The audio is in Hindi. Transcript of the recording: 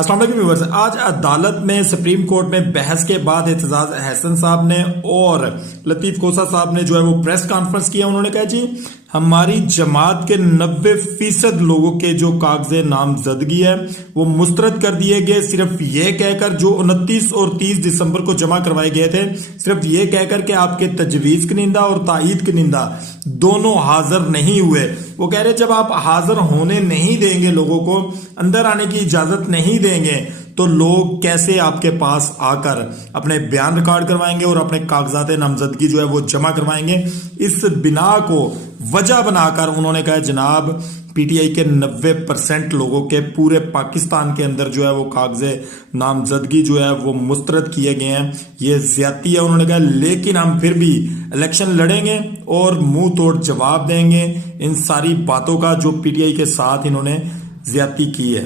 अस्सलाम वालेकुम व्यूअर्स। आज अदालत में सुप्रीम कोर्ट में बहस के बाद एतजाज अहसन साहब ने और लतीफ कोसा साहब ने जो है वो प्रेस कॉन्फ्रेंस किया। उन्होंने कहा जी हमारी जमात के 90% लोगों के जो कागजे नामजदगी है वो मुस्तरद कर दिए गए, सिर्फ ये कहकर जो 29 और 30 दिसंबर को जमा करवाए गए थे, सिर्फ ये कहकर कि आपके तजवीज कनिंदा और तायीद कनिंदा दोनों हाजिर नहीं हुए। वो कह रहे जब आप हाजिर होने नहीं देंगे, लोगों को अंदर आने की इजाजत नहीं देंगे, तो लोग कैसे आपके पास आकर अपने बयान रिकॉर्ड करवाएंगे और अपने कागजात नामजदगी जो है वो जमा करवाएंगे। इस बिना को वजह बनाकर उन्होंने कहा जनाब पीटीआई के 90% लोगों के पूरे पाकिस्तान के अंदर जो है वो कागजे नामजदगी जो है वो मुस्तरद किए गए हैं, ये ज्यादती है। उन्होंने कहा लेकिन हम फिर भी इलेक्शन लड़ेंगे और मुंह तोड़ जवाब देंगे इन सारी बातों का जो पीटीआई के साथ इन्होंने ज्यादती की है।